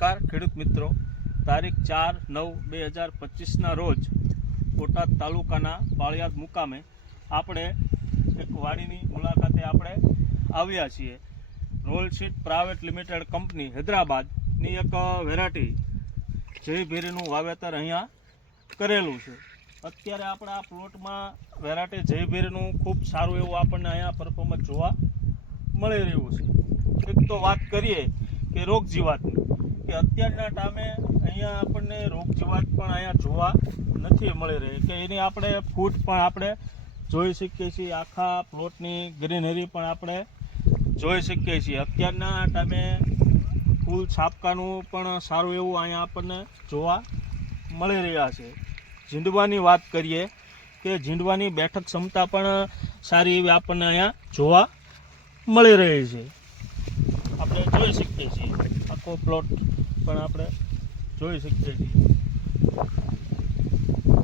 નમસ્કાર, ખેડૂત મિત્રો. તારીખ ચાર નવ બે હજાર પચીસના રોજ બોટાદ તાલુકાના પાળિયાદ મુકામે આપણે એક વાડીની મુલાકાતે આપણે આવ્યા છીએ. Roll Seat Private Limited company હૈદરાબાદની એક વેરાયટી જય ભેરીનું વાવેતર અહીંયા કરેલું છે. અત્યારે આપણે આ પ્લોટમાં વેરાયટી જય ભેરીનું ખૂબ સારું એવું આપણને અહીંયા પરફોર્મન્સ જોવા મળી રહ્યું છે. એક તો વાત કરીએ કે રોગ જીવાતની કે અત્યારના ટાઈમે અહીંયા આપણને રોગ જીવાત પણ અહીંયા જોવા નથી મળી રહી. કે એની આપણે ફૂટ પણ આપણે જોઈ શકીએ છીએ. આખા પ્લોટની ગ્રીનરી પણ આપણે જોઈ શકીએ છીએ. અત્યારના ટાઈમે ફૂલ છાપકાનું પણ સારું એવું અહીંયા આપણને જોવા મળી રહ્યા છે. ઝીંડવાની વાત કરીએ કે ઝીંડવાની બેઠક ક્ષમતા પણ સારી એવી આપણને અહીંયા જોવા મળી રહી છે. આપણે જોઈ શકીએ છીએ. આખો પ્લોટ પણ આપણે જોઈ શકીએ છીએ.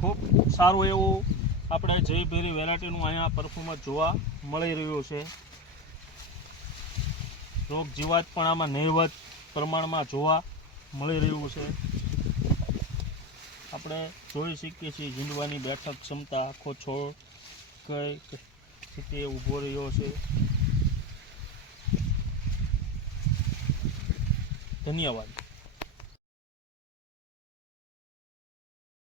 ખૂબ સારું એવું આપણે જયભેરી વેરાયટીનું અહીંયા પરફોર્મન્સ જોવા મળી રહ્યું છે. રોગ જીવાત પણ આમાં નહિવત પ્રમાણમાં જોવા મળી રહ્યું છે. આપણે જોઈ શકીએ છીએ ઝીંડવાની બેઠક ક્ષમતા આખો છોડ કઈ રીતે ઊભો રહ્યો છે. ધન્યવાદ.